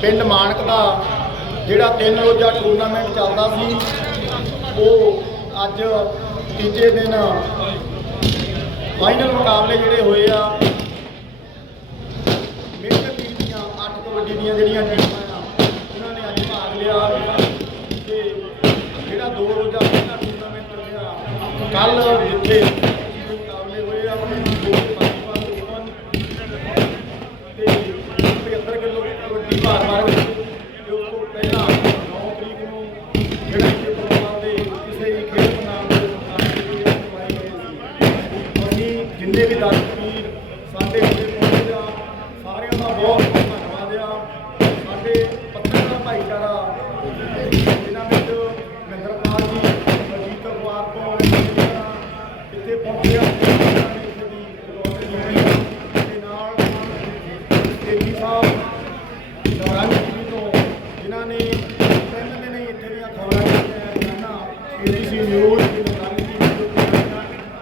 ਪਿੰਡ ਮਾਨਕ ਦਾ ਜਿਹੜਾ ਤਿੰਨ ਰੋਜ਼ਾ ਟੂਰਨਾਮੈਂਟ ਚੱਲਦਾ ਸੀ, ਉਹ ਅੱਜ ਤੀਜੇ ਦਿਨ ਫਾਈਨਲ ਮੁਕਾਬਲੇ ਜਿਹੜੇ ਹੋਏ ਆ ਮੇਜਰ ਲੀਗ ਦੀਆਂ 8 ਕਬੱਡੀ ਦੀਆਂ ਜਿਹੜੀਆਂ ਟੀਮਾਂ ਆ, ਉਹਨਾਂ ਨੇ ਅੱਜ ਭਾਗ ਲਿਆ ਤੇ ਜਿਹੜਾ ਦੋ ਰੋਜ਼ਾ ਪਹਿਲਾ ਟੂਰਨਾਮੈਂਟ ਚੱਲਿਆ ਕੱਲ ਜਿੱਥੇ ਮੁਕਾਬਲੇ ਹੋਏ ਆ ਉਹ ਪਾਕਿਸਤਾਨ ਦੇ ਓਪਨ ਤੇ 75 ਕਿਲੋ ਕਬੱਡੀ ਭਾਰ ਵਿੱਚ ਉਸ ਤੋਂ ਪਹਿਲਾਂ 9 ਤਰੀਕ ਨੂੰ ਜਿਹੜਾ ਕਿ ਪ੍ਰੋਗਰਾਮ ਦੇ ਕਿਸੇ ਵੀ ਖੇਡ ਨਾਮ ਦੇ ਮੁਕਾਬਲੇ ਕਰਵਾਏ ਗਏ ਸੀ। ਅਸੀਂ ਜਿੰਨੇ ਵੀ ਦਰਸ਼ਕ ਵੀਰ ਸਾਡੇ ਕੋਲੇ ਪਹੁੰਚੇ ਆ, ਸਾਰਿਆਂ ਦਾ ਬਹੁਤ ਬਹੁਤ ਧੰਨਵਾਦ ਆ। ਸਾਡੇ ਪੱਤਰਕਾਰ ਭਾਈਚਾਰਾ, ਜਿਨ੍ਹਾਂ ਵਿੱਚ ਮਹਿੰਦਰਪਾਲ ਜੀ ਅਜੀਤ ਅਖਬਾਰ ਤੋਂ ਇੱਥੇ ਪਹੁੰਚੇ ਆ। ਸਾਹਿਬ ਜੀ ਤੋਂ ਜਿਨ੍ਹਾਂ ਨੇ ਤਿੰਨ ਦਿਨ ਹੀ ਇੱਥੇ ਦੀਆਂ ਖਬਰਾਂ ਦਿੱਤੀਆਂ ਏਬੀਸੀ ਨਿਊਜ਼ ਤੇ ਨਵਰੰਗ ਜੀ ਨੇ ਜੋ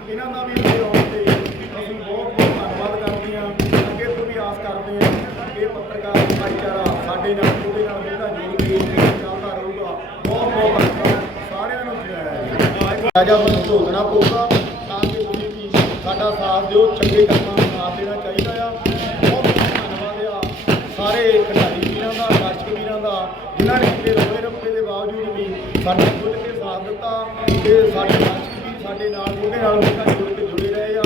ਇਹਨਾਂ ਦਾ ਵੀ ਇੱਥੇ ਆਉਣ ਤੇ ਅਸੀਂ ਬਹੁਤ ਬਹੁਤ ਧੰਨਵਾਦ ਕਰਦੇ ਹਾਂ, ਅੱਗੇ ਤੋਂ ਵੀ ਆਸ ਕਰਦੇ ਹਾਂ ਇਹ ਪੱਤਰਕਾਰ ਭਾਈਚਾਰਾ ਸਾਡੇ ਨਾਲ ਉਹਦੇ ਨਾਲ ਜਿਹੜਾ ਜੁੜ ਕੇ ਚੱਲਦਾ ਰਹੂਗਾ। ਬਹੁਤ ਬਹੁਤ ਧੰਨਵਾਦ। ਸਾਰਿਆਂ ਨੂੰ ਜੀ ਰਾਜਾ ਨੂੰ ਝੋਲਣਾ ਪਊਗਾ ਤਾਂ ਕਿ ਤੁਸੀਂ ਵੀ ਸਾਡਾ ਸਾਥ ਦਿਓ, ਚੰਗੇ ਕੰਮਾਂ ਨੂੰ ਸਾਥ ਦੇਣਾ ਚਾਹੀਦਾ ਆ। ਇਹਨਾਂ ਨੇ ਕਿਤੇ ਰੋਏ ਰੱਪੇ ਦੇ ਬਾਵਜੂਦ ਵੀ ਸਾਡਾ ਖੁੱਲ੍ਹ ਕੇ ਸਾਥ ਦਿੱਤਾ ਤੇ ਸਾਡੇ ਦਰਸ਼ਕ ਵੀ ਸਾਡੇ ਨਾਲ ਉਹਦੇ ਨਾਲ ਉਹਨਾਂ ਜੁੜ ਕੇ ਜੁੜੇ ਰਹੇ ਆ।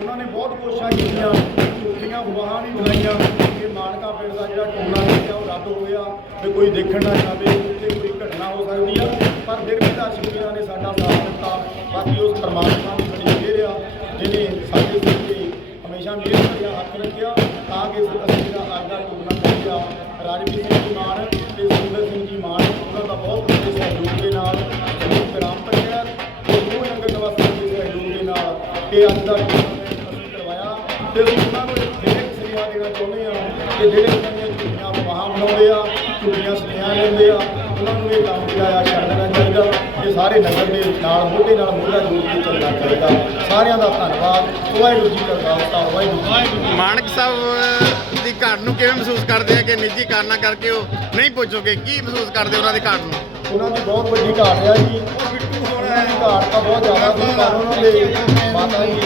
ਉਹਨਾਂ ਨੇ ਬਹੁਤ ਕੋਸ਼ਿਸ਼ਾਂ ਕੀਤੀਆਂ, ਝੂਠੀਆਂ ਗਵਾਹਾਂ ਵੀ ਬਣਾਈਆਂ ਕਿ ਮਾਨਕਾ ਪਿੰਡ ਦਾ ਜਿਹੜਾ ਟੂਰਨਾਮੈਂਟ ਆ ਉਹ ਰੱਦ ਹੋ ਗਿਆ ਤੇ ਕੋਈ ਦੇਖਣ ਨਾ ਜਾਵੇ ਉੱਥੇ ਕੋਈ ਘਟਨਾ ਹੋ ਸਕਦੀ ਆ। ਪਰ ਫਿਰ ਵੀ ਦਰਸ਼ਕ ਵੀਰਾਂ ਨੇ ਸਾਡਾ ਸਾਥ ਦਿੱਤਾ। ਬਾਕੀ ਉਸ ਪਰਮਾਤਮਾ ਦੀ ਬੜੀ ਮਿਹਰ ਆ ਜਿਹਨੇ ਸਾਡੇ ਸਿਰ ਤੇ ਹਮੇਸ਼ਾ ਮਿਹਰ ਭਰਿਆ ਹੱਥ ਰੱਖਿਆ, ਤਾਂ ਕਿ ਅਸੀਂ ਜਿਹੜਾ ਅੱਜ ਦਾ ਟੂਰਨਾਮੈਂਟ ਆ ਰਾਜਵੀਰ ਸਿੰਘ ਜੀ ਮਾਨ ਤੇ ਸੁੰਦਰ ਸਿੰਘ ਜੀ ਮਾਨ, ਉਹਨਾਂ ਦਾ ਬਹੁਤ ਵੱਡੇ ਸਹਿਯੋਗ ਦੇ ਨਾਲ ਜਮੂਰ ਗ੍ਰਾਮ ਪੰਚਾਇਤ ਤੇ ਮੂਹ ਨਗਰ ਨਿਵਾਸੀਆਂ ਦੇ ਸਹਿਯੋਗ ਦੇ ਨਾਲ ਇਹ ਅੱਜ ਦਾ ਅਸੀਂ ਕਰਵਾਇਆ। ਤੇ ਅਸੀਂ ਉਹਨਾਂ ਨੂੰ ਇੱਕ ਫੇਰ ਸੁਨੇਹਾ ਦੇਣਾ ਚਾਹੁੰਦੇ ਆ ਕਿ ਜਿਹੜੇ ਉਹਨਾਂ ਦੀਆਂ ਝੂਠੀਆਂ ਬਣਾਉਂਦੇ ਆ ਝੂਠੀਆਂ ਸੁਨੇਹਾ ਲੈਂਦੇ ਆ, ਉਹਨਾਂ ਨੂੰ ਇਹ ਕੰਮ ਜਿਹੜਾ ਆ ਛੱਡ ਦੇਣਾ ਚਾਹੀਦਾ। ਇਹ ਸਾਰੇ ਨਗਰ ਦੇ ਨਾਲ ਮੋਢੇ ਨਾਲ ਮੋਢਾ ਜੋੜ ਕੇ ਚੱਲਣਾ ਚਾਹੀਦਾ ਸਾਰਿਆਂ ਦਾ ਧੰਨਵਾਦ। ਵਾਹਿਗੁਰੂ ਜੀ ਕਾ ਖਾਲਸਾ ਵਾਹਿਗੁਰੂ। ਮਾਨਕ ਸਾਹਿਬ ਦੀ ਘਾਟ ਨੂੰ ਕਿਵੇਂ ਮਹਿਸੂਸ ਕਰਦੇ ਆ ਕਿ ਨਿੱਜੀ ਕਾਰਨਾਂ ਕਰਕੇ ਉਹ ਨਹੀਂ ਪਹੁੰਚੋਗੇ ਕੀ ਮਹਿਸੂਸ ਕਰਦੇ ਉਹਨਾਂ ਦੀ ਘਾਟ ਨੂੰ? ਉਹਨਾਂ ਦੀ ਬਹੁਤ ਵੱਡੀ ਘਾਟ ਆ ਜੀ। ਉਹਨਾਂ ਦੀ ਘਾਟ ਤਾਂ ਬਹੁਤ ਜ਼ਿਆਦਾ ਸੀ ਪਰ ਉਹਨਾਂ ਦੇ ਮਾਤਾ ਜੀ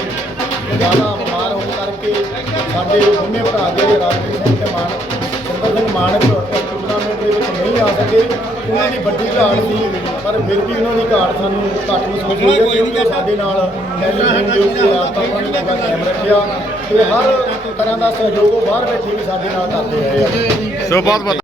ਜ਼ਿਆਦਾ ਬਿਮਾਰ ਹੋਣ ਕਰਕੇ ਸਾਡੇ ਦੋਨੇ ਭਰਾ ਜਿਹੜੇ ਤੇ ਮਾਨ ਸਿੰਘ ਮਾਨਕ ਟੂਰਨਾਮੈਂਟ ਸਕੇ। ਉਹਨਾਂ ਦੀ ਵੱਡੀ ਘਾਟ ਸੀ। ਪਰ ਫਿਰ ਵੀ ਉਹਨਾਂ ਦੀ ਘਾਟ ਸਾਨੂੰ ਘੱਟ ਮਹਿਸੂਸ ਹੋਈ ਕਿਉਂਕਿ ਸਾਡੇ ਨਾਲ ਟੈਲੀਵਿਜ਼ਨ ਦੇ ਉੱਤੇ ਆਪਾਂ ਨੂੰ ਪੂਰਾ ਕਾਇਮ ਰੱਖਿਆ। ਤੇ ਹਰ ਤਰ੍ਹਾਂ ਦਾ ਸਹਿਯੋਗ ਉਹ ਬਾਹਰ ਬੈਠੇ ਵੀ ਸਾਡੇ ਨਾਲ ਕਰਦੇ ਰਹੇ ਆ। ਸੋ ਬਹੁਤ ਬਹੁਤ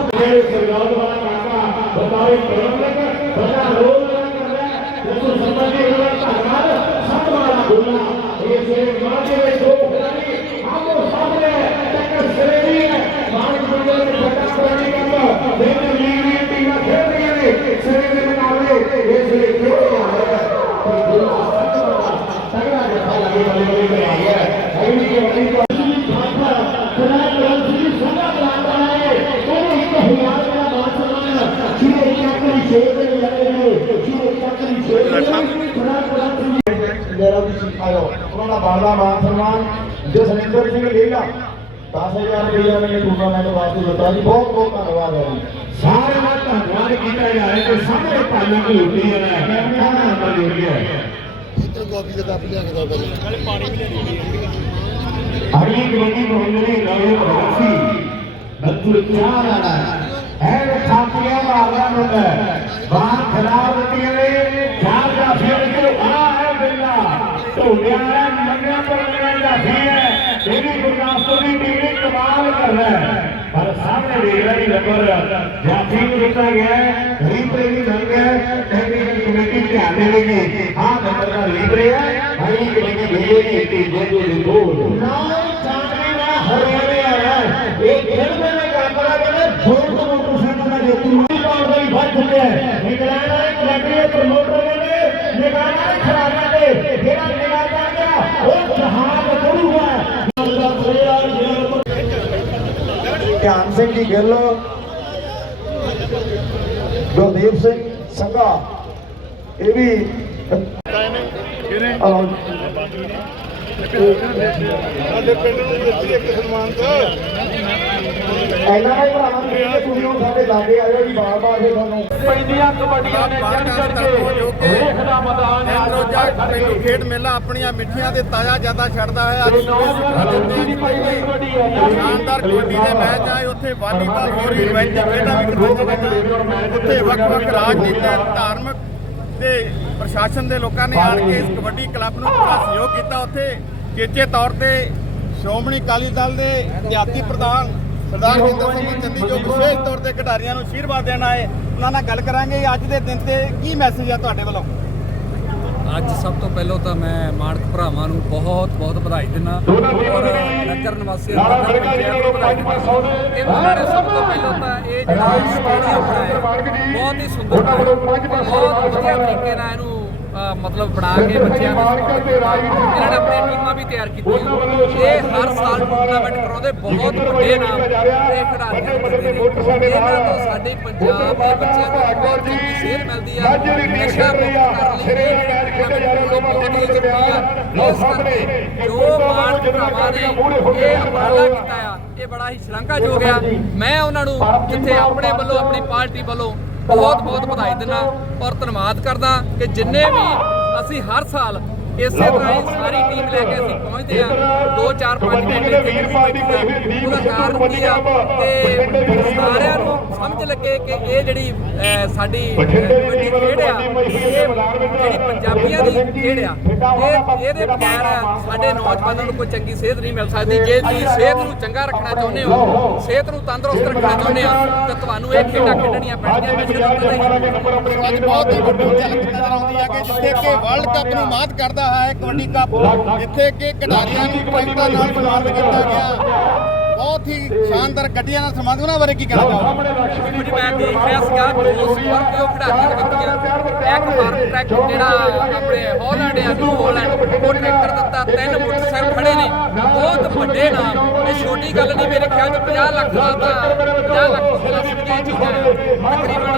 ਜੀ ਆਹ ਮੇਰੇ ਸਰਗਾਲ ਵਾਲਾ ਕਾਕਾ ਬਤਾਓ ਕਰਮ ਲੱਗ ਬੜਾ ਰੋਲ ਕਰ ਰਿਹਾ ਹੈ ਜਦੋਂ ਸੰਬੰਧ ਜੀ ਦਾ ਧੰਨਵਾਦ ਸਭ ਵਾਲਾ ਬੋਲਣਾ ਇਹ ਸੇ ਮਾਝੇ ਵਿੱਚ ਦੋ ਖਿਡਾਰੀ ਆਮੋ ਸਾਹਮਣੇ ਟੱਕਰ ਸ਼੍ਰੇਣੀ ਹੈ ਮਾਨਕ ਮੰਡਲ ਦੇ ਫਟਾ ਪੁਰਾਣੀ ਕੰਮ ਦੋਨੋਂ ਲੀਗ ਦੀਆਂ ਟੀਮਾਂ ਖੇਡ ਰਹੀਆਂ ਨੇ ਸਿਰੇ ਦੇ ਮੁਕਾਬਲੇ ਇਸ ਲਈ ਖੇਡ ਰਿਹਾ ਹੈ ਤਗੜਾ ਜੱਫਾ ਲੱਗੇ ਬੱਲੇ ਬੱਲੇ ਕਰ ਆ ਗਿਆ ਹੈ ਅਗਲੀ ਕੇ ਵੱਡੀ ਕੋਸ਼ਿਸ਼ ਖਾਤਾ ਖੜਾ ਕਰਨ ਦੀ ਸਦਾ ਬਲਾਂਦਾ ਹੈ ਉਹ ਇੱਕ ਹਜ਼ਾਰ ਦਾ ਮਾਨ ਸਨਮਾਨ ਸ਼੍ਰੀ ਚੱਕਰੀ ਸ਼ੇਰ ਦੇ ਲੱਗੇ ਨੇ ਸ਼੍ਰੀ ਚੱਕਰੀ ਸ਼ੇਰ ਖੜਾ ਕਰਨ ਮੇਰਾ ਵੀ ਸਿਖਾਇਓ ਉਹਨਾਂ ਦਾ ਬਾਲਾ ਮਾਨ ਸਨਮਾਨ ਜਸਵਿੰਦਰ ਸਿੰਘ ਲੀਲਾ 10000 ਰੁਪਏ ਨੇ ਟੂਰਨਾਮੈਂਟ ਵਾਸਤੇ ਦਿੱਤਾ ਜੀ ਬਹੁਤ ਬਹੁਤ ਧੰਨਵਾਦ ਹੈ ਜੀ ਸਾਰਿਆਂ ਦਾ ਧੰਨਵਾਦ ਕੀਤਾ ਜਾ ਰਿਹਾ ਕਿ ਸਾਹਮਣੇ ਭਾਈਆਂ ਦੀ ਹੁੰਦੀ ਹੈ ਕਹਿਣਾ ਨੰਬਰ ਜੁੜ ਗਿਆ ਕਾਫੀ ਦਾ ਕੱਪ ਲਿਆ ਕੇ ਦੋ ਪਹਿਲੇ ਅੜੀ ਕਮੇਟੀ ਮੋਹਨਲੀ ਨਵੇਂ ਰਸੀ ਬੰਤੂ ਚਾਰਾਣਾ ਹੈ ਥਾਪੀਆਂ ਮਾਰਦਾ ਹੁੰਦਾ ਬਾਹਰ ਖਰਾਬ ਹੁੰਦੀਆਂ ਨੇ ਚਾਰ ਦਾ ਫਿਰ ਕਿ ਆ ਹੈ ਬਿੱਲਾ ਢੋਲਿਆਂ ਦਾ ਮੰਗਿਆ ਪਰ ਮੰਗਿਆ ਦਾ ਹੈ ਇਹਦੀ ਗੁਰਦਾਸਪੁਰ ਦੀ ਟੀਮ ਨੇ ਕਮਾਲ ਕਰ ਰਿਹਾ ਹੈ ਪਰ ਸਾਹਮਣੇ ਦੇਖ ਰਹੀ ਨੰਬਰ ਜਾਫੀ ਨੂੰ ਦਿੱਤਾ ਗਿਆ ਹੈ ਰੀਪਲੇ ਵੀ ਲੰਗ ਹੈ ਟੈਕਨੀਕਲ ਕਮੇਟੀ ਧਿਆਨ ਦੇਵੇਗੀ ਆਹ ਨੰਬਰ ਦਾ ਰੀਪਲੇ ਹੈ ਹਰੀ ਕਮੇਟੀ ਭੇਜੇਗੀ ਟੀਮ ਦੇ ਦੇ ਗੋਲ ਨਾਲ ਚਾਂਦਨੀ ਦਾ ਹਰਿਆਣੇ ਆਇਆ ਇਹ ਖੇਡਦੇ ਨੇ ਕਾਪੜਾ ਕਹਿੰਦੇ ਫੋਰ ਤੋਂ ਮੋਟਰਸਾਈਕਲ ਦਾ ਜੇਤੂ ਨਹੀਂ ਪਾਉਂਦਾ ਹੀ ਵੱਜ ਚੁੱਕਿਆ ਹੈ ਨਿਗਰਾਨ ਵਾਲੇ ਕਮੇਟੀ ਦੇ ਪ੍ਰਮੋਟਰ ਨੇ ਨਿਗਰਾਨ ਵਾਲੇ ਖਿਡਾਰੀਆਂ ਦੇ ਜਿਹੜਾ ਨਿਗਾਹ ਕਰ ਗਿਆ ਉਹ ਜਹਾਜ਼ ਕਰੂਗਾ ਧਿਆਨ ਸਿੰਘ ਜੀ ਗਿੱਲ ਗੁਰਦੀਪ ਸਿੰਘ ਸੰਘਾ। ਇਹ ਵੀ ਸਾਡੇ ਪਿੰਡ ਨੂੰ ਦਿੱਤੀ ਇੱਕ ਸਨਮਾਨ ਤਾਂ ਇਹਨਾਂ ਦੇ ਭਰਾਵਾਂ ਨੂੰ ਤੁਸੀਂ ਹੁਣ ਸਾਡੇ ਲਾਗੇ ਆਇਓ ਜੀ ਬਾਰ ਬਾਰ ਜੇ ਤੁਹਾਨੂੰ। ਪੈਂਦੀਆਂ ਕਬੱਡੀਆਂ ਨੇ ਚੜ ਚੜ ਕੇ ਵੇਖਦਾ ਮੈਦਾਨ ਦਿਨ ਰੋਜ਼ਾ ਘਰੇਲੂ ਖੇਡ ਮੇਲਾ ਆਪਣੀਆਂ ਮਿੱਠੀਆਂ ਤੇ ਤਾਜ਼ਾ ਜ਼ਿਆਦਾ ਛੱਡਦਾ ਹੋਇਆ। ਅੱਜ ਸ਼ਾਨਦਾਰ ਕਬੱਡੀ ਦੇ ਮੈਚ ਆਏ ਉੱਥੇ ਵਾਲੀਬਾਲ ਹੋ ਰਹੀ ਰਵਾਇਤੀ ਖੇਡਾਂ ਵੀ ਗਈਆਂ ਉੱਥੇ ਵੱਖ-ਵੱਖ ਰਾਜਨੀਤਿਕ ਧਾਰਮਿਕ ਤੇ ਪ੍ਰਸ਼ਾਸਨ ਦੇ ਲੋਕਾਂ ਨੇ ਆਣ ਕੇ ਇਸ ਕਬੱਡੀ ਕਲੱਬ ਨੂੰ ਪੂਰਾ ਸਹਿਯੋਗ ਕੀਤਾ। ਉੱਥੇ ਚੇਚੇ ਤੌਰ ਤੇ ਸ਼੍ਰੋਮਣੀ ਅਕਾਲੀ ਦਲ ਦੇ ਇਤਿਹਾਸੀ ਪ੍ਰਧਾਨ ਸਰਦਾਰ ਜਿੰਦਰ ਸਿੰਘ ਚੰਦੀ ਜੋ। ਵਿਸ਼ੇਸ਼ ਤੌਰ ਤੇ ਖਿਡਾਰੀਆਂ ਨੂੰ ਆਸ਼ੀਰਵਾਦ ਦੇਣ ਆਏ। ਉਹਨਾਂ ਨਾਲ ਗੱਲ ਕਰਾਂਗੇ। ਅੱਜ ਦੇ ਦਿਨ ਤੇ ਕੀ ਮੈਸੇਜ ਆ ਤੁਹਾਡੇ ਵੱਲੋਂ? ਅੱਜ ਸਭ ਤੋਂ ਪਹਿਲਾਂ ਤਾਂ ਮੈਂ ਮਾਣਕ ਭਰਾਵਾਂ ਨੂੰ ਬਹੁਤ ਬਹੁਤ ਵਧਾਈ ਦਿੰਦਾ। ਔਰ ਨਗਰ ਨਿਵਾਸੀਆਂ ਨੂੰ। ਵਧਾਈ ਦਿੰਦਾ ਇਹ ਨੇ ਸਭ ਤੋਂ ਪਹਿਲਾਂ ਤਾਂ ਇਹ ਜਿਹੜਾ ਸਟੇਡੀਅਮ ਬਣਾਇਆ ਬਹੁਤ ਹੀ ਸੁੰਦਰ ਬਣਾਇਆ ਬਹੁਤ ਵਧੀਆ ਤਰੀਕੇ ਨਾਲ ਇਹਨੂੰ ਮਤਲਬ ਬਣਾ ਕੇ ਬੱਚਿਆਂ ਨੂੰ। ਇਹਨਾਂ ਨੇ ਆਪਣੀਆਂ ਟੀਮਾਂ ਵੀ ਤਿਆਰ ਕੀਤੀਆਂ। ਇਹ ਹਰ ਸਾਲ ਟੂਰਨਾਮੈਂਟ ਕਰਾਉਂਦੇ ਬਹੁਤ ਵੱਡੇ ਨਾਮ ਇਹਨਾਂ ਤੋਂ ਸਾਡੇ ਪੰਜਾਬ ਦੇ ਬੱਚਿਆਂ ਨੂੰ ਬਹੁਤ ਚੰਗੀ ਸੇਧ ਮਿਲਦੀ ਆ। ਨਸ਼ਾ ਮੁਕਤ ਕਰਨ ਲਈ ਇਹ ਜਿਹੜੇ ਟੂਰਨਾਮੈਂਟ ਬਹੁਤ ਹੀ ਜ਼ਰੂਰੀ ਆ। ਇਸ ਕਰਕੇ ਜੋ ਮਾਨ ਭਰਾਵਾਂ ਨੇ ਇਹ ਉਪਰਾਲਾ ਕੀਤਾ ਆ ਇਹ ਬੜਾ ਹੀ ਸ਼ਲਾਘਾਯੋਗ ਆ। ਮੈਂ ਉਹਨਾਂ ਨੂੰ ਜਿੱਥੇ ਆਪਣੇ ਵੱਲੋਂ ਆਪਣੀ ਪਾਰਟੀ ਵੱਲੋਂ ਬਹੁਤ ਬਹੁਤ ਵਧਾਈ ਦਿੰਦਾ। ਔਰ ਧੰਨਵਾਦ ਕਰਦਾ ਕਿ ਜਿੰਨੇ ਵੀ ਅਸੀਂ ਹਰ ਸਾਲ ਇਸੇ ਤਰ੍ਹਾਂ ਹੀ ਸਾਰੀ ਟੀਮ ਲੈ ਕੇ ਅਸੀਂ ਪਹੁੰਚਦੇ ਆ 2 4 5 ਘੰਟੇ ਗਰਮੀ ਬੈਠੀ ਆ ਉਹਦਾ ਕਾਰਨ ਕੀ ਆ ਕਿ ਸਾਰਿਆਂ ਨੂੰ ਸਮਝ ਲੱਗੇ ਕਿ ਇਹ ਜਿਹੜੀ ਸਾਡੀ ਕਬੱਡੀ ਖੇਡ ਆ ਇਹ ਜਿਹੜੀ ਪੰਜਾਬੀਆਂ ਦੀ ਖੇਡ ਆ ਇਹ ਇਹਦੇ ਬਗੈਰ ਸਾਡੇ ਨੌਜਵਾਨਾਂ ਨੂੰ ਕੋਈ ਚੰਗੀ ਸਿਹਤ ਨਹੀਂ ਮਿਲ ਸਕਦੀ। ਜੇ ਤੁਸੀਂ ਸਿਹਤ ਨੂੰ ਚੰਗਾ ਰੱਖਣਾ ਚਾਹੁੰਦੇ ਹੋ ਸਿਹਤ ਨੂੰ ਤੰਦਰੁਸਤ ਰੱਖਣਾ ਚਾਹੁੰਦੇ ਆ ਤਾਂ ਤੁਹਾਨੂੰ ਇਹ ਖੇਡਾਂ ਖੇਡਣੀਆਂ ਪੈਣਗੀਆਂ। ਮੈਂ ਜਦੋਂ ਪਤਾ ਹੀ ਬਹੁਤ ਹੀ ਵੱਡੀ ਝਲਕ ਨਜ਼ਰ ਆਉਂਦੀ ਹੈ ਕਿ ਜਿੱਥੇ ਕਿ ਵਰਲਡ ਕੱਪ ਨੂੰ ਮਾਤ ਕਰਦਾ ਹੈ ਕਬੱਡੀ ਕੱਪ। ਜਿੱਥੇ ਕਿ ਖਿਡਾਰੀਆਂ ਨੂੰ ਟਰੈਕਟਰਾਂ ਨਾਲ ਸਨਮਾਨਿਤ ਕੀਤਾ ਗਿਆ। ਬਹੁਤ ਹੀ ਸ਼ਾਨਦਾਰ ਗੱਡੀਆਂ ਨਾਲ ਸਨਮਾਨਿਤ ਉਹਨਾਂ ਬਾਰੇ ਕੀ ਕਹਿਣਾ ਚਾਹੋਗੇ? ਕੁਝ ਮੈਂ ਦੇਖ ਰਿਹਾ ਸੀਗਾ, ਦੋ ਸਕਾਰਪੀਓ ਖਿਡਾਰੀਆਂ ਦਿੱਤੀਆਂ। ਇੱਕ ਫਾਰਮ ਟਰੈਕ ਜਿਹੜਾ ਆਪਣੇ ਹਾਲੈਂਡ ਆ, ਨਿਊ ਹਾਲੈਂਡ, ਉਹ ਟਰੈਕਟਰ ਦਿੱਤਾ। ਤਿੰਨ ਮੋਟਰਸਾਈਕਲ ਖੜੇ ਨੇ। ਬਹੁਤ ਵੱਡੇ ਨਾਮ। ਇਹ ਛੋਟੀ ਗੱਲ ਨਹੀਂ, ਮੇਰੇ ਖਿਆਲ ਚ 50 ਲੱਖ ਦਾ ਤਾਂ 50 ਲੱਖ ਪਲੱਸ ਦੀਆਂ ਚੀਜ਼ਾਂ ਤਕਰੀਬਨ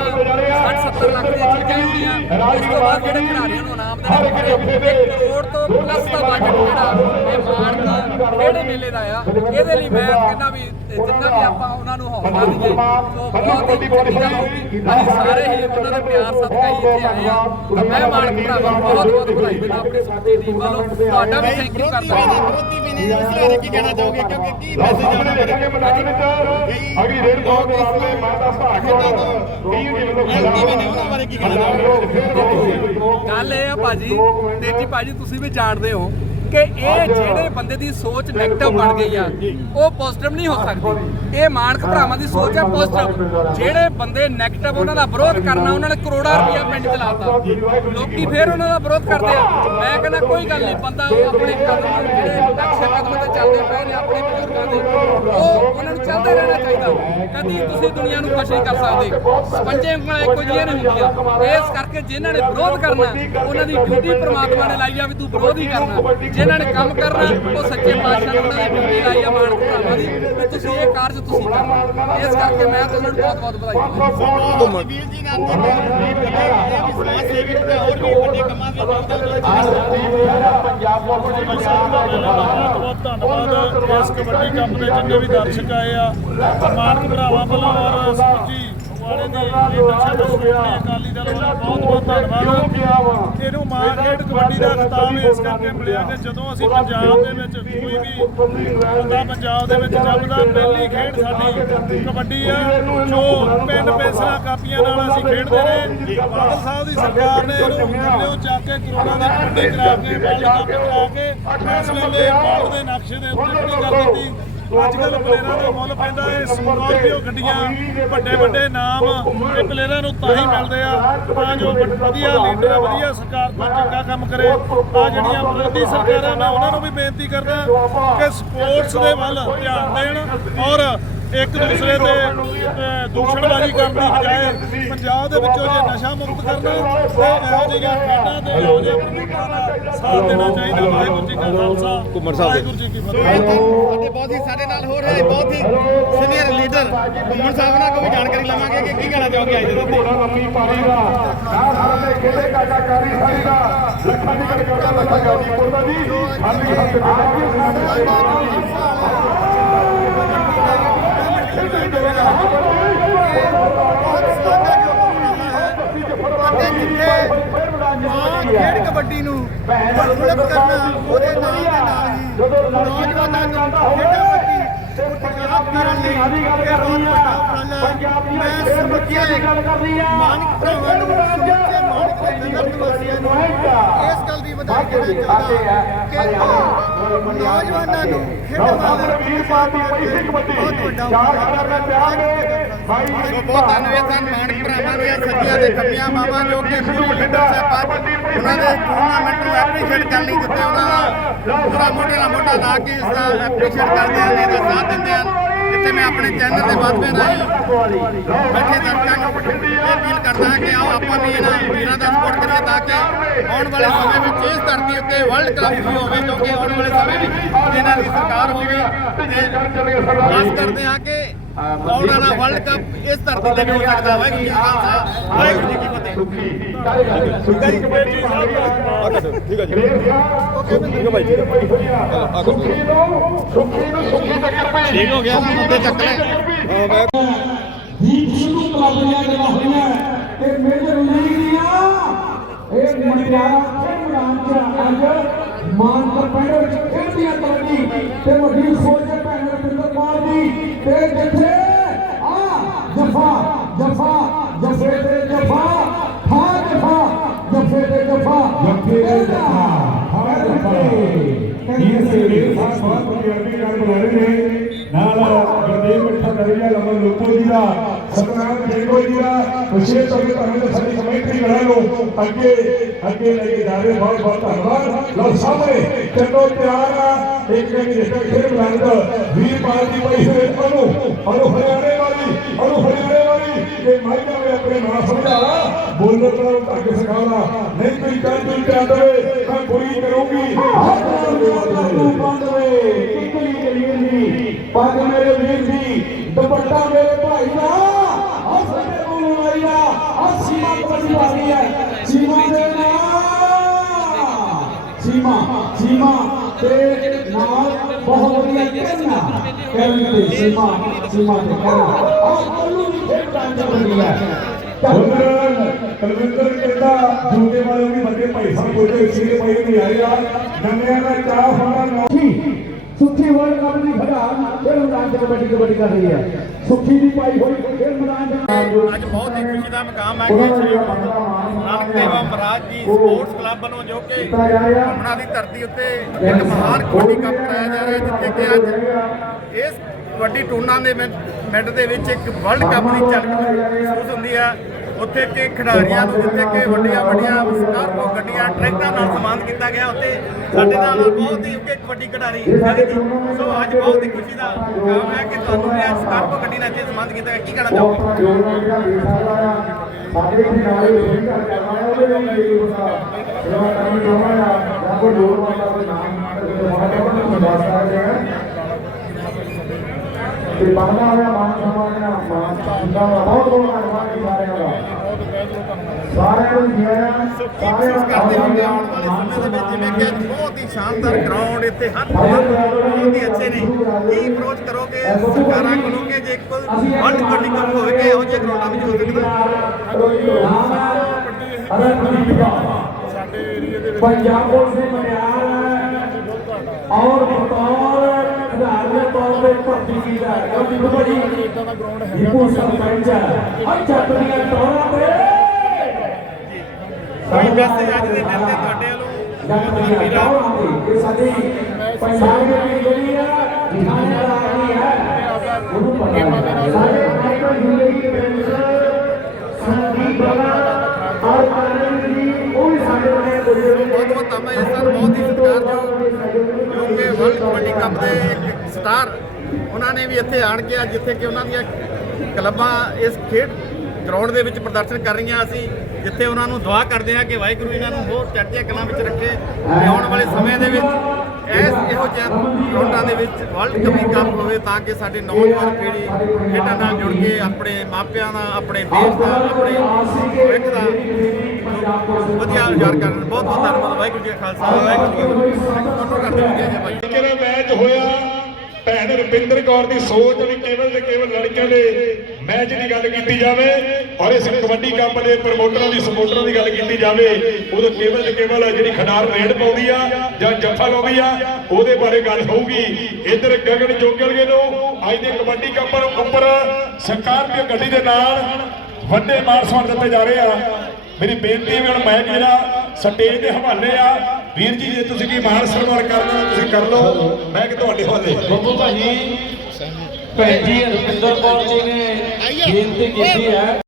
60 70 ਲੱਖ ਦੀਆਂ ਚੀਜ਼ਾਂ ਹੁੰਦੀਆਂ। ਇਸ ਤੋਂ ਬਾਅਦ ਜਿਹੜੇ ਖਿਡਾਰੀਆਂ ਨੂੰ ਇਨਾਮ ਦੇਣਗੇ 1 ਕਰੋੜ ਤੋਂ ਪਲੱਸ ਦਾ ਬਜਟ ਜਿਹੜਾ ਇਹ ਮਾਨਕ ਕਿਹੜੇ ਮੇਲੇ ਦਾ ਆ ਇਹਦੇ ਲਈ ਮੈਂ ਕਹਿੰਦਾ ਵੀ ਜਿੰਨਾ ਵੀ ਆਪਾਂ ਉਹਨਾਂ ਨੂੰ ਹੌਸਲਾ ਦਈਏ ਸੋ ਬਹੁਤ ਹੀ ਚੰਗੀ ਗੱਲ ਹੋਊਗੀ ਅਸੀਂ ਸਾਰੇ ਹੀ ਉਹਨਾਂ ਦੇ ਪਿਆਰ ਸਦਕਾ ਹੀ ਇੱਥੇ ਆਏ ਆ ਤਾਂ ਮੈਂ ਮਾਨਕ ਭਰਾਵਾਂ ਨੂੰ ਬਹੁਤ ਬਹੁਤ ਵਧਾਈ ਦਿੰਦਾ ਆਪਣੀ ਸਮੁੱਚੀ ਟੀਮ ਵੱਲੋਂ। ਤੁਹਾਡਾ ਵੀ ਥੈਂਕ ਯੂ ਕਰਦਾ ਹਾਂ। ਵਿਰੋਧੀ ਵੀ ਨੇ ਇਸ ਬਾਰੇ ਕੀ ਕਹਿਣਾ ਚਾਹੋਗੇ ਕਿਉਂਕਿ ਕੀ ਮੈਸੇਜ ਆਉਣਾ ਅਗਲੀ ਰੇਡ ਤੋਂ ਆਪਣੇ ਮਾਤਾ ਭਾਗਵਤ ਟੀਮ ਦੇ ਵੱਲੋਂ ਵਿਰੋਧੀ ਵੀ ਨੇ ਉਹਨਾਂ ਬਾਰੇ ਕੀ ਕਹਿਣਾ ਚਾਹੋਗੇ? ਗੱਲ ਇਹ ਆ ਭਾਜੀ ਤੇਜੀ ਭਾਜੀ ਤੁਸੀਂ ਵੀ ਜਾਣਦੇ ਹੋ ਕਿ ਇਹ ਜਿਹੜੇ ਬੰਦੇ ਦੀ ਸੋਚ 네ਗੇਟਿਵ ਬਣ ਗਈ ਆ ਉਹ ਪੋਜ਼ਿਟਿਵ ਨਹੀਂ ਹੋ ਸਕਦੀ। ਇਹ ਮਾਨਕ ਭਰਾਵਾਂ ਦੀ ਸੋਚ ਹੈ। ਪੋਜ਼ਿਟਿਵ ਜਿਹੜੇ ਬੰਦੇ 네ਗੇਟਿਵ ਉਹਨਾਂ ਦਾ ਵਿਰੋਧ ਕਰਨਾ ਉਹਨਾਂ ਨੇ ਕਰੋੜਾਂ ਰੁਪਇਆ ਪਿੰਡ ਚ ਲਾਤਾ ਲੋਕੀ ਫੇਰ ਉਹਨਾਂ ਦਾ ਵਿਰੋਧ ਕਰਦੇ ਆ। ਮੈਂ ਕਹਿੰਦਾ ਕੋਈ ਗੱਲ ਨਹੀਂ ਬੰਦਾ ਆਪਣੇ ਕਦਮ ਜਿਹੜੇ ਨਕਸ਼ੇ ਕਦਮ ਤੇ ਚੱਲਦੇ ਪਏ ਨੇ ਆਪਣੇ ਬਜ਼ੁਰਗਾਂ ਦੇ ਉਹ ਉਹਨਾਂ ਨੂੰ ਚੱਲਦੇ ਰਹਿਣਾ ਚਾਹੀਦਾ। ਕਦੀ ਤੁਸੀਂ ਦੁਨੀਆ ਨੂੰ ਖੁਸ਼ ਨਹੀਂ ਕਰ ਸਕਦੇ। ਪੰਜੇ ਉਂਗਲਾਂ ਇੱਕੋ ਜਿਹੀਆਂ ਨਹੀਂ ਹੁੰਦੀਆਂ ਇਸ ਕਰਕੇ ਜਿਨ੍ਹਾਂ ਨੇ ਵਿਰੋਧ ਕਰਨਾ ਉਹਨਾਂ ਦੀ ਡਿਊਟੀ ਪ੍ਰਮਾਤਮਾ ਨੇ ਲਾਈ ਆ ਵੀ ਤੂੰ ਵਿਰੋਧ ਹੀ ਕਰਨਾ। ਜਿਨ੍ਹਾਂ ਨੇ ਕੰਮ ਕਰਨਾ, ਉਹ ਸੱਚੇ ਪਾਤਸ਼ਾਹ ਨੇ ਉਹਨਾਂ ਦੀ ਡਿਊਟੀ ਲਾਈ ਆ ਮਾਨਕ ਭਰਾਵਾਂ ਦੀ। ਵੀ ਤੁਸੀਂ ਇਹ ਕਾਰਜ ਤੁਸੀਂ ਕਰਨਾ ਇਸ ਕਰਕੇ ਮੈਂ ਤੁਹਾਨੂੰ ਬਹੁਤ ਬਹੁਤ ਵਧਾਈ ਦਿੰਦਾ। ਵੀਰ ਜੀ ਨਾਲ ਤੇ ਇਹ ਵੀ ਸਮਾਜ ਸੇਵੀ ਤੇ ਹੋਰ ਵੀ ਵੱਡੇ ਕੰਮਾਂ ਵਿੱਚ ਬਹੁਤ ਧੰਨਵਾਦ। ਇਸ ਕਬੱਡੀ ਕੰਮ ਦੇ ਜਿੰਨੇ ਵੀ ਦਰਸ਼ਕ ਆਏ ਆ, ਮਾਨਕ ਭਰਾਵਾਂ ਵੱਲੋਂ ਔਰ ਸਮੁੱਚੀ ਸਾਰੇ ਦੀ ਨਸ਼ਾ ਸ਼੍ਰੋਮਣੀ ਅਕਾਲੀ ਦਲ ਦਾ ਬਹੁਤ ਬਹੁਤ ਧੰਨਵਾਦ। ਇਹਨੂੰ ਮਾਂ ਕਬੱਡੀ ਦਾ ਖਿਤਾਬ ਇਸ ਕਰਕੇ ਮਿਲਿਆ ਕਿ ਜਦੋਂ ਅਸੀਂ ਪੰਜਾਬ ਦੇ ਵਿੱਚ ਕੋਈ ਵੀ ਬੰਦਾ ਪੰਜਾਬ ਦੇ ਵਿੱਚ ਜੰਮਦਾ, ਪਹਿਲੀ ਖੇਡ ਸਾਡੀ ਕਬੱਡੀ ਆ। ਜੋ ਪਿੰਡ ਪੈਸਾ ਕਾਪੀਆਂ ਨਾਲ ਅਸੀਂ ਖੇਡਦੇ ਰਹੇ। ਬਾਦਲ ਸਾਹਿਬ ਦੀ ਸਰਕਾਰ ਨੇ ਇਹਨੂੰ ਥੱਲੇੋਂ ਚੱਕ ਕੇ ਕਰੋਨਾ ਦੀ ਕਬੱਡੀ ਕਰਾ ਕੇ ਵਰਲਡ ਕੱਪ ਕਰਾ ਕੇ ਇਸ ਵੇਲੇ ਬਾਲ ਦੇ ਨਕਸ਼ੇ ਦੇ ਉੱਤੇ ਖੜੀ ਕਰ ਦਿੱਤੀ। ਅੱਜ ਕੱਲ ਪਲੇਅਰਾਂ ਦਾ ਮੁੱਲ ਪੈਂਦਾ ਹੈ ਸਕਾਰਪੀਓ ਗੱਡੀਆਂ ਵੱਡੇ ਵੱਡੇ ਨਾਮ, ਇਹ ਪਲੇਅਰਾਂ ਨੂੰ ਤਾਂ ਹੀ ਮਿਲਦੇ ਆ, ਤਾਂ ਜੋ ਵਧੀਆ ਲੀਡਰ, ਵਧੀਆ ਸਰਕਾਰ ਕੋਈ ਚੰਗਾ ਕੰਮ ਕਰੇ। ਆ ਜਿਹੜੀਆਂ ਵਿਰੋਧੀ ਸਰਕਾਰਾਂ ਮੈਂ ਉਹਨਾਂ ਨੂੰ ਵੀ ਬੇਨਤੀ ਕਰਦਾ ਕਿ ਸਪੋਰਟਸ ਦੇ ਵੱਲ ਧਿਆਨ ਦੇਣ ਔਰ ਇੱਕ ਦੂਸਰੇ ਤੇ ਅਹ, ਦੂਸ਼ਣਬਾਜ਼ੀ ਕਰਨ ਦੀ ਬਜਾਏ ਪੰਜਾਬ ਦੇ ਵਿੱਚੋਂ ਜੇ ਨਸ਼ਾ ਮੁਕਤ ਕਰਨਾ ਤੇ ਇਹੋ ਜਿਹੀਆਂ ਖੇਡਾਂ ਤੇ ਇਹੋ ਜਿਹੇ ਪ੍ਰਮੋਟਰਾਂ ਦਾ ਸਾਥ ਦੇਣਾ ਚਾਹੀਦਾ। ਵਾਹਿਗੁਰੂ ਜੀ ਕਾ ਖਾਲਸਾ। ਵਾਹਿਗੁਰੂ ਜੀ ਕੀ ਫਤਿਹ। ਸਾਡੇ ਬਹੁਤ ਹੀ ਸਾਡੇ ਨਾਲ ਹੋ ਰਿਹਾ ਬਹੁਤ ਹੀ ਸੀਨੀਅਰ ਲੀਡਰ ਘੁੰਮਣ ਸਾਹਿਬ ਨਾਲ ਕੋਈ ਜਾਣਕਾਰੀ ਲਵਾਂਗੇ ਕਿ ਕੀ ਕਹਿਣਾ ਚਾਹੋਗੇ ਅੱਜ ਦੇ ਉੱਤੇ ਲੰਮੀ ਪਾਣੀ ਦਾ ਨਾ ਸਾਡੇ ਖੇਡੇ ਕਾਟਾ ਕਾਰੀ ਸਾਰੀ ਦਾ ਲੱਖਾਂ ਦੀ ਕਰਕਾ ਲੱਖਾਂ ਗਾਉਦੀ ਪੁਰਦਾ ਜੀ। ਖਾਲੀ ਹੱਥ ਮਾਂ ਖੇਡ ਕਬੱਡੀ ਨੂੰ ਪ੍ਰਫੁੱਲਤ ਕਰਨਾ ਉਹਦੇ ਨਾਲ ਦੇ ਨਾਲ ਹੀ ਨੌਜਵਾਨਾਂ ਨੂੰ ਖੇਡਾਂ ਉਤਸ਼ਾਹਿਤ ਕਰਨ ਲਈ ਬਹੁਤ ਵੱਡਾ ਉਪਰਾਲਾ ਹੈ ਮੈਂ ਸਮੁੱਚੇ ਮਾਨਕ ਭਰਾਵਾਂ ਨੂੰ ਸਮੁੱਚੇ ਮਾਨਕ ਦੇ ਨਗਰ ਨਿਵਾਸੀਆਂ ਨੂੰ ਇਸ ਗੱਲ ਦੀ ਵਧਾਈ ਦੇਣਾ ਚਾਹੁੰਦਾ ਕਿ ਨੌਜਵਾਨਾਂ ਨੂੰ ਖੇਡਾਂ ਵੱਲ ਵੀਰ ਪਾਰਟੀ ਪਹਿਲੀ ਕਬੱਡੀ ਚਾਰ ਉਪਰਾਲਾ ਖਬਰ ਪਿਆਗੇ ਭਾਈ ਸੋ ਬਹੁਤ ਧੰਨਵਾਦ ਸਨ ਮਾਨਕ ਭਰਾਵਾਂ ਦੀਆਂ ਸੱਜੀਆਂ ਤੇ ਖੱਬੀਆਂ ਮਾਵਾਂ ਜੋ ਕਿ ਗੁਰੂ ਲੀਡਰ ਸਾਹਿਬ ਉਹਨਾਂ ਦੇ ਟੂਰਨਾਮੈਂਟ ਨੂੰ ਐਪਰੀਸ਼ੀਏਟ ਕਰਨ ਲਈ ਦਿੱਤੇ ਉਹਨਾਂ ਦਾ ਪੂਰਾ ਮੋਢੇ ਨਾਲ ਮੋਢਾ ਲਾ ਕੇ ਇਸ ਦਾ ਐਪਰੀਸ਼ੀਏਟ ਕਰਦੇ ਹਨ ਇਹਦਾ ਸਾਥ ਦਿੰਦੇ ਹਨ ਇੱਥੇ ਮੈਂ ਆਪਣੇ ਚੈਨਲ ਦੇ ਮਾਧਿਅਮ ਰਾਹੀਂ ਬੈਠੇ ਦਰਸ਼ਕਾਂ ਨੂੰ ਇਹ ਅਪੀਲ ਕਰਦਾ ਹਾਂ ਕਿ ਆਓ ਆਪਾਂ ਵੀ ਇਹਨਾਂ ਵੀਰਾਂ ਦਾ ਸਪੋਰਟ ਕਰੀਏ ਤਾਂ ਕਿ ਆਉਣ ਵਾਲੇ ਸਮੇਂ ਵਿੱਚ ਇਸ ਧਰਤੀ ਉੱਤੇ ਵਰਲਡ ਕੱਪ ਵੀ ਹੋਵੇ ਕਿਉਂਕਿ ਆਉਣ ਵਾਲੇ ਸਮੇਂ ਵਿੱਚ ਇਹਨਾਂ ਦੀ ਸਰਕਾਰ ਹੋਵੇ ਤੇ ਆਸ ਕਰਦੇ ਹਾਂ ਕਿ ਆਉਣ ਵਾਲਾ ਵਰਲਡ ਕੱਪ ਇਸ ਧਰਤੀ ਤੇ ਵੀ ਹੋ ਸਕਦਾ ਜੀ ਕਾ ਖਾਲਸਾ ਵਾਹਿਗੁਰੂ ਜੀ ਕੀ ਫਤਿਹ। ਠੀਕ ਹੋ ਗਿਆ ਨਾ ਮੁੱਦੇ ਚੱਕ ਲੈ ਦੀਪ ਸਿੱਧੂ ਕਲੱਬ ਦੀਆਂ ਗੱਲਾਂ ਹੋਈਆਂ ਤੇ ਮੇਜਰ ਉਲੀ ਦੀਆਂ ਇਹ ਮੁੰਡਿਆਰਾ ਖੇਡ ਮੈਦਾਨ ਚ ਅੱਜ ਮਾਨਸਾ ਪਿੰਡ ਵਿੱਚ ਖੇਡਦੀਆਂ ਕਬੱਡੀ ਤੇ ਵੱਡੀ ਸੋਚ ਹੈ ਭੈਣ ਰਵਿੰਦਰ ਕੌਰ ਦੀ ਤੇ ਜਿੱਥੇ ਆ ਜਫਾ ਜਫਾ, ਜਫੇ ਤੇ ਜਫਾ ਹਾਂ ਜਫਾ, ਜਫੇ ਤੇ ਜਫਾ, ਜਫੇ ਤੇ ਜਫਾ। ਹਾਂ ਜਫਾ ਇਹ ਸਵੇਰੇ ਸਾਹ ਬਹੁਤ ਪੰਜਾਬੀ ਨਾਲ ਬੁਲਾ ਰਹੇ ਨੇ ਨਾਲ ਗੁਰਦੇਵ ਮਿੱਠਾ ਦਰਿਆ ਲਮਨ ਲੋਕੋ ਜੀ ਦਾ ਸਤਨਾਮ ਜੇਗੋ ਜੀ ਦਾ ਵਿਸ਼ੇਸ਼ ਤੌਰ ਤੇ ਤੁਹਾਨੂੰ ਤੇ ਸਾਡੀ ਕਮੇਟੀ ਵਾਲਿਆਂ ਨੂੰ ਅੱਗੇ ਅੱਗੇ ਲੈ ਕੇ ਜਾ ਰਹੇ ਬਹੁਤ ਬਹੁਤ ਧੰਨਵਾਦ ਲਓ ਸਾਹਮਣੇ ਚੱਲੋ ਤਿਆਰ ਆ ਇੱਕ ਇੱਕ ਜਿਹੜਾ ਖੇਡ ਬਲੰਦ ਵੀਰ ਪਾਲ ਦੀ ਪਈ ਹੋਏ ਅਨੂ ਅਨੂ ਹਰਿਆਣੇ ਵਾਲੀ ਅਨੂ ਹਰਿਆਣੇ ਵਾਲੀ ਇਹ ਮਾਈਆ ਵੇ ਆਪਣੇ ਨਾਂ ਸਮਝਾ ਬੋਲਣ ਦਾ ਧੱਕ ਸਿਖਾਉਣਾ ਨਹੀਂ ਕੋਈ ਕਹਿ ਤੂੰ ਕਹਿ ਦੇਵੇ ਮੈਂ ਬੁਰੀ ਕਰੂੰਗੀ ਹੱਥ ਨਾਲ ਤੂੰ ਬੰਦ ਵੇ ਕਿਕਲੀ ਕਲੀਰ ਦੀ ਪੱਗ ਮੇਰੇ ਵੀਰ ਦੀ ਦੁਪੱਟਾ ਮੇਰੇ ਭਾਈ ਦਾ ਆ ਸਾਡੇ ਕੋਲ ਆਈ ਦਾ ਆ ਸੀਮਾ ਕਬੱਡੀ ਵਾਲੀ ਹੈ ਸੀਮਾ ਦੇ ਨਾਲ ਸੀਮਾ ਸੀਮਾ ਤੇ ਨਾਲ ਬਹੁਤ ਵਧੀਆ ਕਹਿਣਾ ਕਹਿਣ ਤੇ ਸੀਮਾ ਸੀਮਾ ਤੇ ਕਹਿਣਾ ਆ ਕੋਲੂ ਦੀ ਖੇਡ ਤਾਂ ਬਣੀ ਹੈ ਕਲਵਿੰਦਰ ਕਹਿੰਦਾ ਜੂਦੇ ਵਾਲੇ ਵੀ ਵੱਡੇ ਭਾਈ ਸਾਹਿਬ ਕੋਈ ਸੀਰੇ ਭਾਈ ਨਹੀਂ ਆਇਆ ਨਵਿਆਂ ਦਾ ਚਾਹ ਹੋਣਾ ਨੌਖੀ ਸੁੱਖੀ ਵਰਲਡ ਕੱਪ ਦੀ ਖੜਾ ਖੇਡ ਮੈਦਾਨ 'ਚ ਕਬੱਡੀ ਕਬੱਡੀ ਕਰ ਰਹੀ ਹੈ। ਸੁੱਖੀ ਦੀ ਪਾਈ ਹੋਈ ਖੇਡ ਮੈਦਾਨ 'ਚ ਅੱਜ ਬਹੁਤ ਹੀ ਖੁਸ਼ੀ ਦਾ ਮੁਕਾਮ ਹੈ ਕਿ ਸ਼੍ਰੀ ਨਾਨਕ ਦੇਵਾ ਮਹਾਰਾਜ ਜੀ ਸਪੋਰਟਸ ਕਲੱਬ ਵੱਲੋਂ ਜੋ ਕਿ ਉਹਨਾਂ ਦੀ ਧਰਤੀ ਉੱਤੇ ਇੱਕ ਮਹਾਨ ਕਬੱਡੀ ਕੱਪ ਕਰਾਇਆ ਜਾ ਰਿਹਾ ਜਿੱਥੇ ਕਿ ਅੱਜ ਇਸ ਕਬੱਡੀ ਟੂਰਨਾਮੈਂਟ ਦੇ ਵਿੱਚ ਇੱਕ ਵਰਲਡ ਕੱਪ ਦੀ ਝਲਕ ਮਹਿਸੂਸ ਹੁੰਦੀ ਹੈ। ਉੱਥੇ ਕਿ ਖਿਡਾਰੀਆਂ ਨੂੰ ਜਿੱਥੇ ਕਿ ਵੱਡੀਆਂ ਵੱਡੀਆਂ ਸਕਾਰਪੋ ਗੱਡੀਆਂ, ਟਰੈਕਟਰਾਂ ਨਾਲ ਸਨਮਾਨਿਤ ਕੀਤਾ ਗਿਆ ਉੱਥੇ। ਸਾਡੇ ਨਾਲ ਬਹੁਤ ਹੀ ਉੱਘੇ ਕਬੱਡੀ ਖਿਡਾਰੀ ਹੈਗੇ ਜੀ ਸੋ ਅੱਜ ਬਹੁਤ ਹੀ ਖੁਸ਼ੀ ਦਾ ਕੰਮ ਹੈ ਕਿ ਤੁਹਾਨੂੰ ਵੀ ਅੱਜ ਸਕਾਰਪੋ ਗੱਡੀ ਨਾਲ ਇੱਥੇ ਸਨਮਾਨਿਤ ਕੀਤਾ ਗਿਆ। ਕੀ ਕਹਿਣਾ ਚਾਹੋਗੇ? ਸਾਡੇ ਖਿਡਾਰੀ ਵੀ ਕਰ ਕਰਨਾ ਉਹਦੇ ਲਈ ਵੀ ਉਹਦਾ ਜਿਹੜਾ ਕੰਮ ਕਰਨਾ ਹੈ ਕੋਈ ਲੋੜ ਵਾਲਾ ਕੋਈ ਨਾਮ ਤੇ ਮਾੜਾ ਜਿਹਾ ਨੂੰ। ਦੱਸ ਤੇ ਬਾਬਾ ਹੋਇਆ ਮਾਨ ਸਮਾਨ ਦਾ ਮਾਨ ਦਾ ਬਹੁਤ ਬਹੁਤ ਧੰਨਵਾਦ ਜੀ ਸਾਰਿਆਂ ਦਾ ਸਾਰਿਆਂ ਨੂੰ ਜਿਆ ਮਹਿਸੂਸ ਕਰਦੇ ਹੋਗੇ ਆਉਣ ਵਾਲੇ ਸਮੇਂ ਦੇ ਵਿੱਚ ਜਿਵੇਂ ਕਿ ਅੱਜ ਬਹੁਤ ਹੀ ਸ਼ਾਨਦਾਰ ਗਰਾਊਂਡ ਇੱਥੇ ਹਰ ਬਹੁਤ ਹੀ ਅੱਛੇ ਨੇ। ਕੀ ਅਪਰੋਚ ਕਰੋਗੇ ਸਰਕਾਰਾਂ ਕੋਲੋਂ ਕਿ ਜੇ ਕੋਈ ਵਰਲਡ ਕਬੱਡੀ ਕੱਪ ਹੋਵੇ ਕਿ ਇਹੋ ਜਿਹੇ ਗਰਾਊਂਡਾਂ ਵਿੱਚ ਹੋ ਸਕਦਾ? ਸਾਡੇ ਏਰੀਆ ਦੇ ਵਿੱਚ ਪੰਜਾਬ। ਪੁਲਿਸ ਦੇ ਮਨਿਆਰ ਔਰ ਬਤੌਰ ਖਿਡਾਰੀ ਦੇ ਤੌਰ ਤੇ ਭਰਤੀ ਕੀਤਾ ਹੈ ਕਿਉਂਕਿ ਬੜੀ ਇਦਾਂ ਦਾ ਗਰਾਊਂਡ ਹੈ। ਸਰਪੰਚ ਹੈ। ਹਰ ਚੱਕ ਦੀਆਂ ਟੋਰਾਂ ਤੇ ਕੋਈ ਮੈਸੇਜ ਅੱਜ ਦੇ ਦਿਨ ਤੇ ਤੁਹਾਡੇ ਵੱਲੋਂ ਜੱਟ ਦੀਆਂ ਇਹ ਸਾਡੀ ਪੰਜਾਬ ਦੀ ਜਿਹੜੀ ਆ ਦਿਖਾਣੇ ਦਾ ਆਦਮੀ ਹੈ ਉਹਨੂੰ ਪਤਾ ਹੈ ਸਾਡੇ ਮਾਈਕਲ ਜ਼ਿੰਦਗੀ ਦੇ ਸੰਦੀਪ ਬਗਾ ਔਰ ਆਨੰਦ ਜੀ ਉਹ ਵੀ ਸਾਡੇ ਨਾਲ ਬੋਲੇ ਬਹੁਤ ਬਹੁਤ ਧੰਨਵਾਦ ਜੀ ਸਰ ਬਹੁਤ ਹੀ ਸਤਿਕਾਰ ਜੋ ਕਿ ਵਰਲਡ ਕਬੱਡੀ ਕੱਪ ਦੇ ਇੱਕ ਸਟਾਰ ਉਹਨਾਂ ਨੇ ਵੀ ਇੱਥੇ ਆਣ ਕੇ ਅੱਜ ਜਿੱਥੇ ਕਿ ਉਹਨਾਂ ਦੀਆਂ ਕਲੱਬਾਂ ਇਸ ਖੇਡ ਗਰਾਊਂਡ ਦੇ ਵਿੱਚ ਪ੍ਰਦਰਸ਼ਨ ਕਰ ਰਹੀਆਂ ਅਸੀਂ। ਜਿੱਥੇ ਉਹਨਾਂ ਨੂੰ ਦੁਆ ਕਰਦੇ ਹਾਂ ਕਿ ਵਾਹਿਗੁਰੂ ਇਹਨਾਂ ਨੂੰ ਹੋਰ ਚੜ੍ਹਦੀਆਂ ਕਲਾਂ ਵਿੱਚ ਰੱਖੇ ਤੇ ਆਉਣ ਵਾਲੇ ਸਮੇਂ ਦੇ ਵਿੱਚ ਇਸ ਇਹੋ ਜਿਹੇ ਗਰਾਊਂਡਾਂ ਦੇ ਵਿੱਚ ਵਰਲਡ ਕਬੱਡੀ ਕੱਪ ਹੋਵੇ ਤਾਂ ਕਿ ਸਾਡੇ ਨੌਜਵਾਨ ਪੀੜ੍ਹੀ ਖੇਡਾਂ ਨਾਲ ਜੁੜ ਕੇ ਆਪਣੇ ਮਾਪਿਆਂ ਦਾ, ਆਪਣੇ ਦੇਸ਼ ਦਾ, ਆਪਣੇ ਭਵਿੱਖ ਦਾ ਵਧੀਆ ਉਜਾਗਰ ਕਰਨ ਬਹੁਤ ਬਹੁਤ ਧੰਨਵਾਦ। ਵਾਹਿਗੁਰੂ ਜੀ ਕਾ ਖਾਲਸਾ, ਵਾਹਿਗੁਰੂ ਜੀ ਕੀ ਫਤਿਹ। ਤੁਹਾਨੂੰ ਕਰਦੇ ਭਾਈ। ਕਿਹੜਾ ਮੈਚ ਹੋਇਆ। ਭੈਣ ਰੁਪਿੰਦਰ ਕੌਰ ਦੀ ਸੋਚ ਵੀ ਕੇਵਲ ਤੇ ਕੇਵਲ ਲੜਕਿਆਂ ਦੇ ਮੈਚ ਦੀ ਗੱਲ ਕੀਤੀ ਜਾਵੇ ਔਰ ਇਸ ਕਬੱਡੀ ਕੱਪ ਦੇ ਪ੍ਰਮੋਟਰਾਂ ਦੀ, ਸਪੋਰਟਰਾਂ ਦੀ ਗੱਲ ਕੀਤੀ ਜਾਵੇ, ਉਦੋਂ ਕੇਵਲ ਤੇ ਕੇਵਲ ਜਿਹੜੀ ਖਿਡਾਰ ਰੇਡ ਪਾਉਂਦੀ ਆ ਜਾਂ ਜੱਫਾ ਲਾਉਂਦੀ ਆ, ਉਹਦੇ ਬਾਰੇ ਗੱਲ ਹੋਊਗੀ। ਇੱਧਰ ਗਗਨ ਜੋਗਲਗੇ ਨੂੰ ਅੱਜ ਦੇ ਕਬੱਡੀ ਕੱਪ ਉੱਪਰ ਸਕਾਰਪੀਓ ਗੱਡੀ ਦੇ ਨਾਲ ਵੱਡੇ ਮਾਣ ਸਨਮਾਨ ਦਿੱਤੇ ਜਾ ਰਹੇ ਆ। ਮੇਰੀ ਬੇਨਤੀ ਹੈ ਹੁਣ ਮੈਂ ਜਿਹੜਾ ਸਟੇਜ ਦੇ ਹਵਾਲੇ ਆ, ਵੀਰ ਜੀ, ਜੇ ਤੁਸੀਂ ਕੀ ਮਾਣ ਸਨਮਾਨ ਕਰਨਾ, ਤੁਸੀਂ ਕਰ ਲਓ। ਮੈਂ ਕਿ ਤੁਹਾਡੇ ਹਵਾਲੇ? ਬੱਬੂ ਭਾਜੀ ਭੈਣ ਜੀ ਰੁਪਿੰਦਰ ਕੌਰ ਜੀ ਨੇ ਬੇਨਤੀ ਕੀਤੀ ਹੈ।